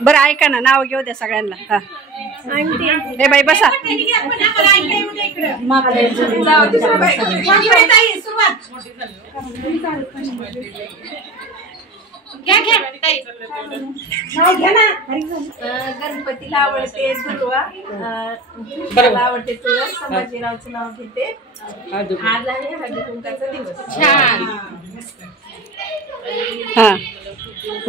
बरं ऐका ना, नाव घेऊ द्या सगळ्यांना. हा हे बाई बसा. गणपतीला आवडते दुर्वा, आवडते तुळस, संभाजीरावचं नाव घेते. आज आहे हळदी कुंकाचा दिवस. हा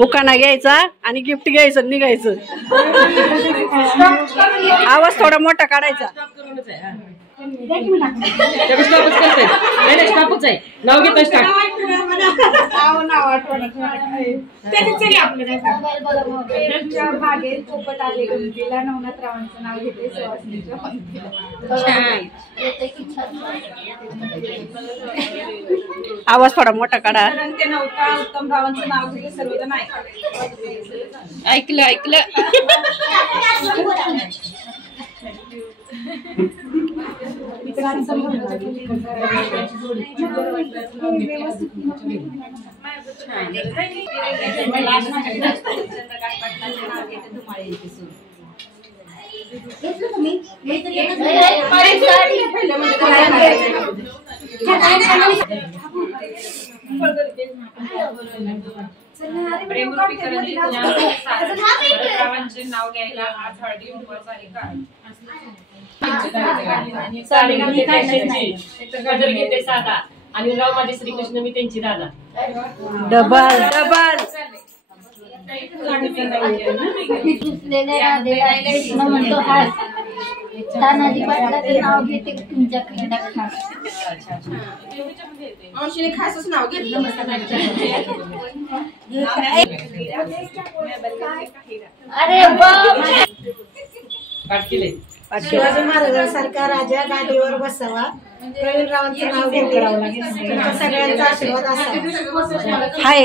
उखाणा घ्यायचा आणि गिफ्ट घ्यायचं, निघायचं. आवाज थोडा मोठा काढायचा. नाव घेत भागेत पोपट आले गणपतीला, नवनाथरावांचं नाव घेते. सुवासिनीच्या आवाज थोडा मोठा काढा. ते नव्हता उत्तमरावांचं नाव घेते. सर्वजण ऐकलं ऐकलं. नाव घ्यायला आज हळदी कुंकवाचा गजर घेते साधा आणि राव माझे श्रीकृष्ण मी त्यांची दादा. डबल डबल म्हणतो हात तानाजी पाटलाचं नाव घेते तुमच्याकडे. मावशीने खासच नाव घेतलं. अरे बाप, शिवाजी महाराजांसारखा राजा गादीवर बसावा. प्रवीणरावांचं नाव घेते. सगळ्यांचा आशीर्वाद असावा. हाय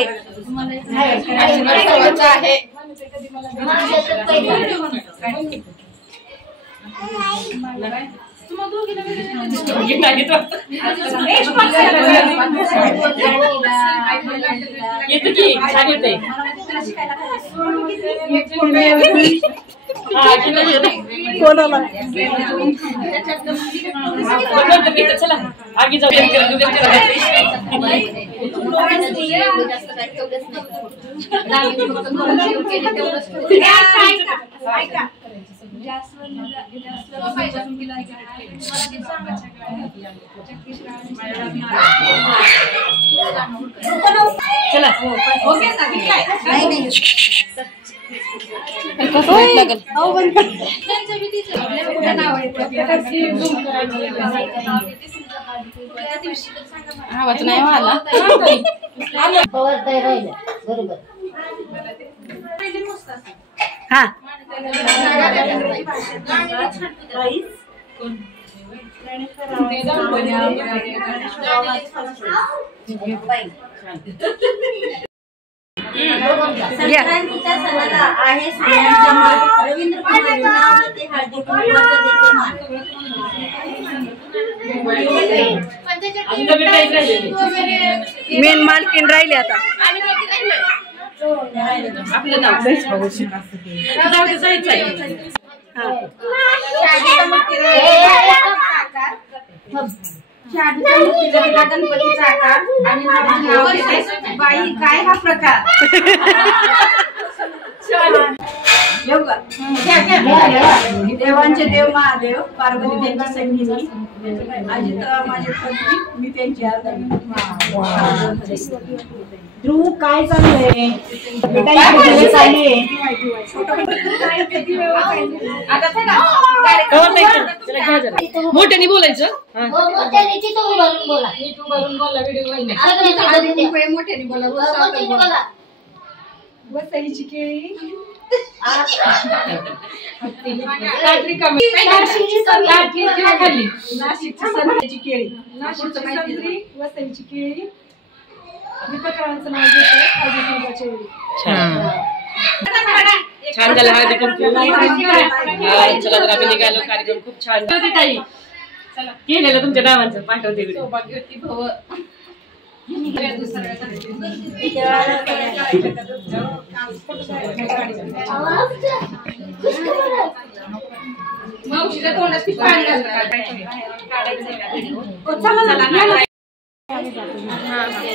येते की छान येते. कोणाला चला आगी जाऊ. चला आवाज नाही आला. बरोबर. हा संक्रांतीच्या सणाला आहे स्त्रियांचा मान. रवींद्र कुमारांचं नाव घेते. हळदी कुंकवाचं देते मान. मेन मालकीन राहिली आता. आपलं नाव गणपतीचा आकार आणि बाई काय हा प्रकार. देवांचे देव महादेव, पार्वती त्यांची संगीनी, अजितराव माझे पत्नी, मी त्यांची आर्धांगिनी. ध्रुव काय चाललंय? मोठ्याने बोलायचं. मोठ्याने बोला. वसईची केळी, नाशिकची संत्र्याची केळी, नाशिकची संत्री, वसईची केळी, दीपकरावांचं नाव घेते. हळदी कुंकवाच्या वेळी छान झाला हळदी कुंकू. चला तर आम्ही निघालो. कार्यक्रम खूप छान ताई केलेलं तुमच्या नावांचं पाठवते. सौभाग्यवती भव.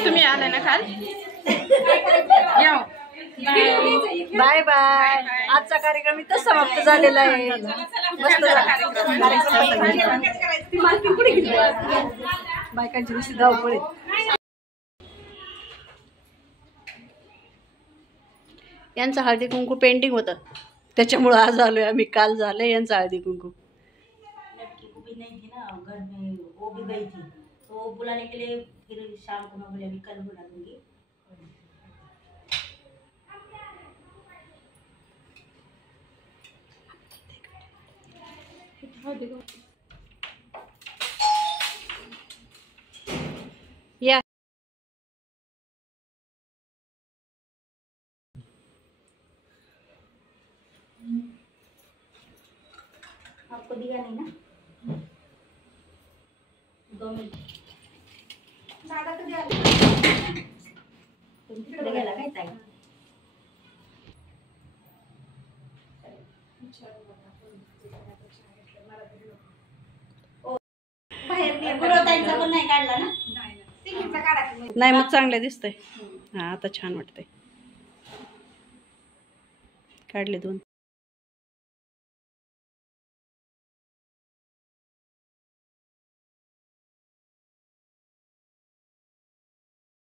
तुम्ही आला ना काल बाय बाय. आजचा कार्यक्रम इथंच समाप्त झालेला आहे. मस्त बायकांची नुसती धावपळ आहे. यांचं हळदी कुंकू पेंडिंग होतं त्याच्यामुळं आज आलोय आम्ही. काल झालंय यांचं हळदी कुंकू. लड़की को भी नहीं थी ना घर में, वो भी गई थी तो बुलाने के लिए फिर शाम को मैं बोली अभी कल बुला दूंगी। या आपको दिया नहीं ना 2 मिनिट दादा कधी आले तुम्ही तिकडे गेला काय ताई बाहेर गुरुताईंचा पण नाही काढला ना नाही मग चांगलं दिसतंय. हा आता छान वाटतंय. काढले 2